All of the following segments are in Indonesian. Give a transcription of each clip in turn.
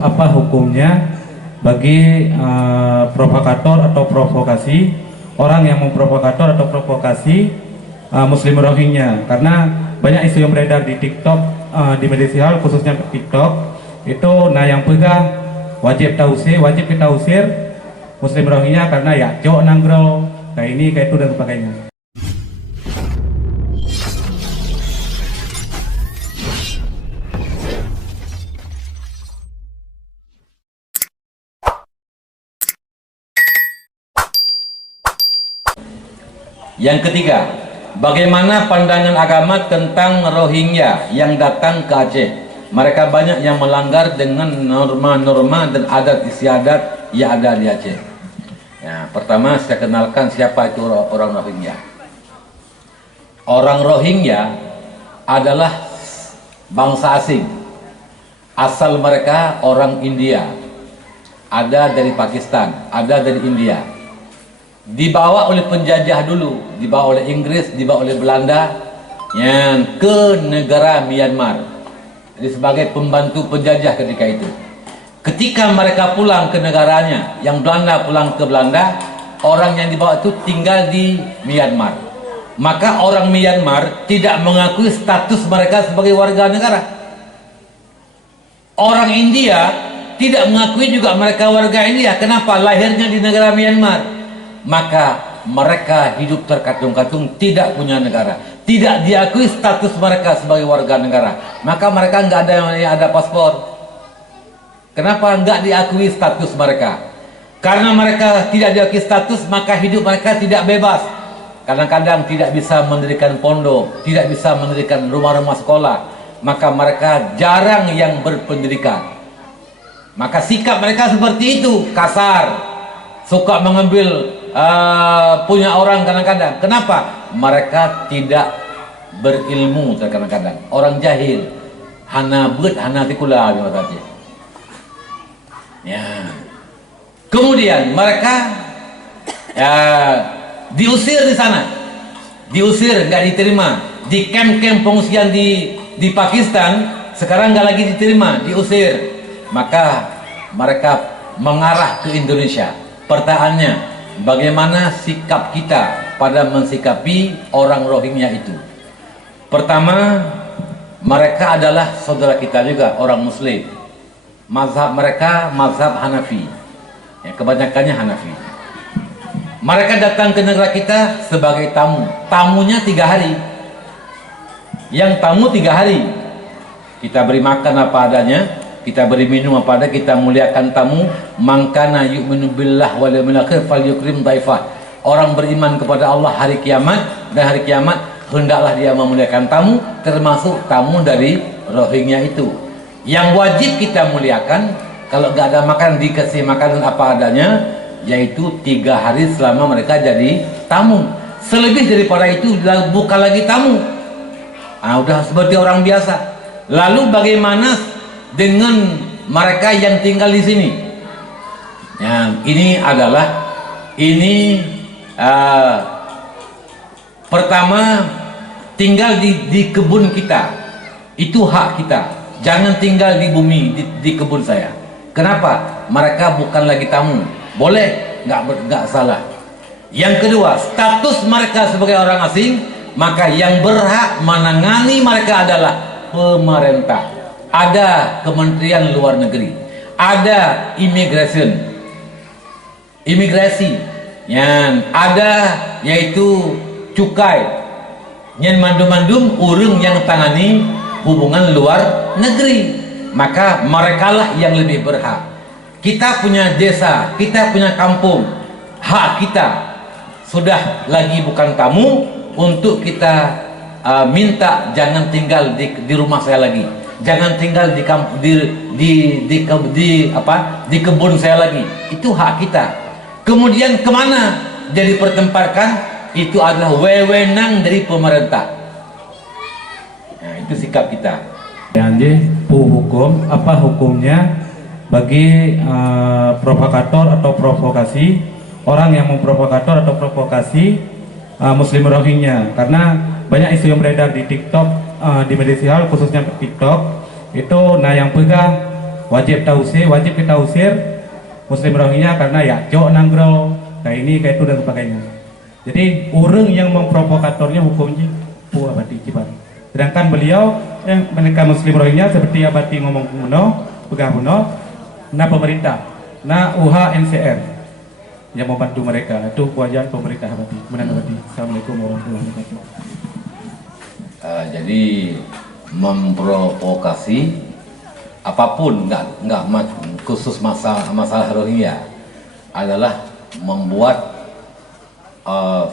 Apa hukumnya bagi provokator atau provokasi orang yang memprovokator atau provokasi Muslim Rohingya? Karena banyak isu yang beredar di TikTok, di media sosial khususnya TikTok itu, nah yang pegang wajib kita usir Muslim Rohingya karena ya cok nanggro kayak ini kayak itu dan sebagainya. Yang ketiga, bagaimana pandangan agama tentang Rohingya yang datang ke Aceh? Mereka banyak yang melanggar dengan norma-norma dan adat istiadat yang ada di Aceh. Ya, pertama saya kenalkan siapa itu orang Rohingya. Orang Rohingya adalah bangsa asing. Asal mereka orang India. Ada dari Pakistan, ada dari India. Dibawa oleh penjajah dulu, dibawa oleh Inggris, dibawa oleh Belanda yang ke negara Myanmar. Jadi sebagai pembantu penjajah ketika itu. Ketika mereka pulang ke negaranya, yang Belanda pulang ke Belanda, orang yang dibawa itu tinggal di Myanmar. Maka orang Myanmar tidak mengakui status mereka sebagai warga negara. Orang India tidak mengakui juga mereka warga India. Kenapa? Lahirnya di negara Myanmar. Maka mereka hidup terkatung-katung, tidak punya negara, tidak diakui status mereka sebagai warga negara. Maka mereka nggak ada yang ada paspor. Kenapa nggak diakui status mereka? Karena mereka tidak diakui status, maka hidup mereka tidak bebas. Kadang-kadang tidak bisa mendirikan pondok, tidak bisa mendirikan rumah-rumah sekolah. Maka mereka jarang yang berpendidikan. Maka sikap mereka seperti itu, kasar, suka mengambil punya orang kadang-kadang. Kenapa? Mereka tidak berilmu kadang-kadang. Orang jahil. Hana bet, hana tikula ya. Kemudian mereka diusir di sana. Diusir, nggak diterima. Di kamp-kamp pengungsian di Pakistan sekarang nggak lagi diterima, diusir. Maka mereka mengarah ke Indonesia. Pertanyaannya, bagaimana sikap kita pada mensikapi orang Rohingya itu? Pertama, mereka adalah saudara kita juga, orang Muslim. Mazhab mereka mazhab Hanafi. Ya, kebanyakannya Hanafi. Mereka datang ke negara kita sebagai tamu. Tamunya 3 hari. Yang tamu 3 hari. Kita beri makan apa adanya, kita beri minum apa ada, kita muliakan tamu. Mangkana yu'minu billah wal yawmil akhir falyukrim dhaifah. Orang beriman kepada Allah hari kiamat, dan hari kiamat hendaklah dia memuliakan tamu, termasuk tamu dari Rohingya itu. Yang wajib kita muliakan, kalau gak ada makan dikasih makanan apa adanya, yaitu 3 hari selama mereka jadi tamu. Selebih daripada itu bukan lagi tamu. Udah seperti orang biasa. Lalu bagaimana dengan mereka yang tinggal di sini? Ya, ini adalah pertama, tinggal di kebun kita, itu hak kita. Jangan tinggal di bumi, di kebun saya. Kenapa? Mereka bukan lagi tamu. Boleh, nggak salah. Yang kedua, status mereka sebagai orang asing, maka yang berhak menangani mereka adalah pemerintah. Ada Kementerian Luar Negeri, ada imigrasi, yang ada yaitu cukai, yang mandum-mandum urung yang tangani hubungan luar negeri. Maka merekalah yang lebih berhak. Kita punya desa, kita punya kampung, hak kita. Sudah lagi bukan tamu untuk kita minta jangan tinggal di rumah saya lagi. Jangan tinggal di kebun saya lagi. Itu hak kita. Kemudian kemana jadi pertempatkan? Itu adalah wewenang dari pemerintah. Nah, itu sikap kita. Jadi hukum, apa hukumnya bagi provokator atau provokasi orang yang memprovokator atau provokasi Muslim Rohingya? Karena banyak isu yang beredar di TikTok, di media sosial khususnya TikTok itu, nah yang pegang wajib kita usir Muslim Rohingya karena ya jok nanggro kayak ini kayak itu dan sebagainya. Jadi orang yang memprovokatornya hukumnya pu abadi kibar. Sedangkan beliau yang mereka Muslim Rohingya seperti abadi ngomong kuno, pegah kuno, nah pemerintah, nah UHNCR yang membantu mereka. Itu kewajiban pemerintah abadi. Abadi. Assalamualaikum warahmatullahi wabarakatuh. Jadi memprovokasi apapun nggak khusus masalah Rohingya adalah membuat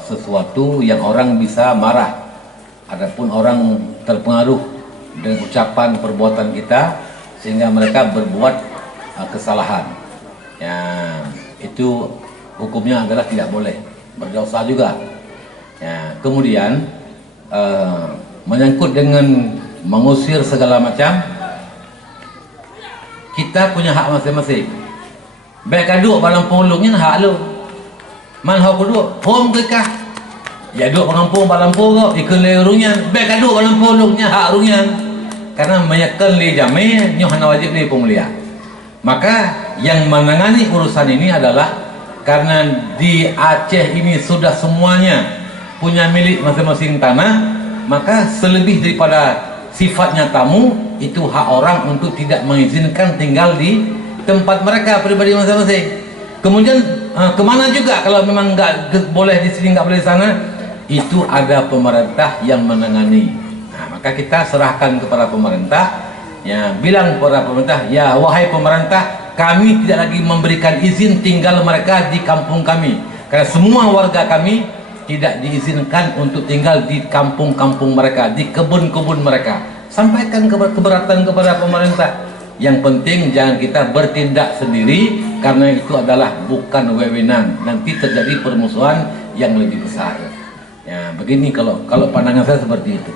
sesuatu yang orang bisa marah. Adapun orang terpengaruh dengan ucapan perbuatan kita sehingga mereka berbuat kesalahan, ya itu hukumnya adalah tidak boleh, berdosa juga. Ya, kemudian menyangkut dengan mengusir segala macam, kita punya hak masing-masing. Baik kaduk balang polongnya hak lu. Man hak kedua, hom kekah. Ya duk pengampung balang polong ikut lerungnya. Baik kaduk balang polongnya hak rungnya. Karena menyekan li jami nyoh hana wajib li pemulia. Maka yang menangani urusan ini adalah karena di Aceh ini sudah semuanya punya milik masing-masing tanah, maka selebih daripada sifatnya tamu, itu hak orang untuk tidak mengizinkan tinggal di tempat mereka pribadi masing-masing. Kemudian kemana juga kalau memang nggak boleh di sini, nggak boleh di sana, itu ada pemerintah yang menangani. Nah, maka kita serahkan kepada pemerintah, ya, bilang kepada pemerintah, ya wahai pemerintah, kami tidak lagi memberikan izin tinggal mereka di kampung kami, karena semua warga kami tidak diizinkan untuk tinggal di kampung-kampung mereka, di kebun-kebun mereka. Sampaikan keberatan kepada pemerintah. Yang penting jangan kita bertindak sendiri, karena itu adalah bukan wewenang. Nanti terjadi permusuhan yang lebih besar. Ya, begini kalau pandangan saya seperti itu.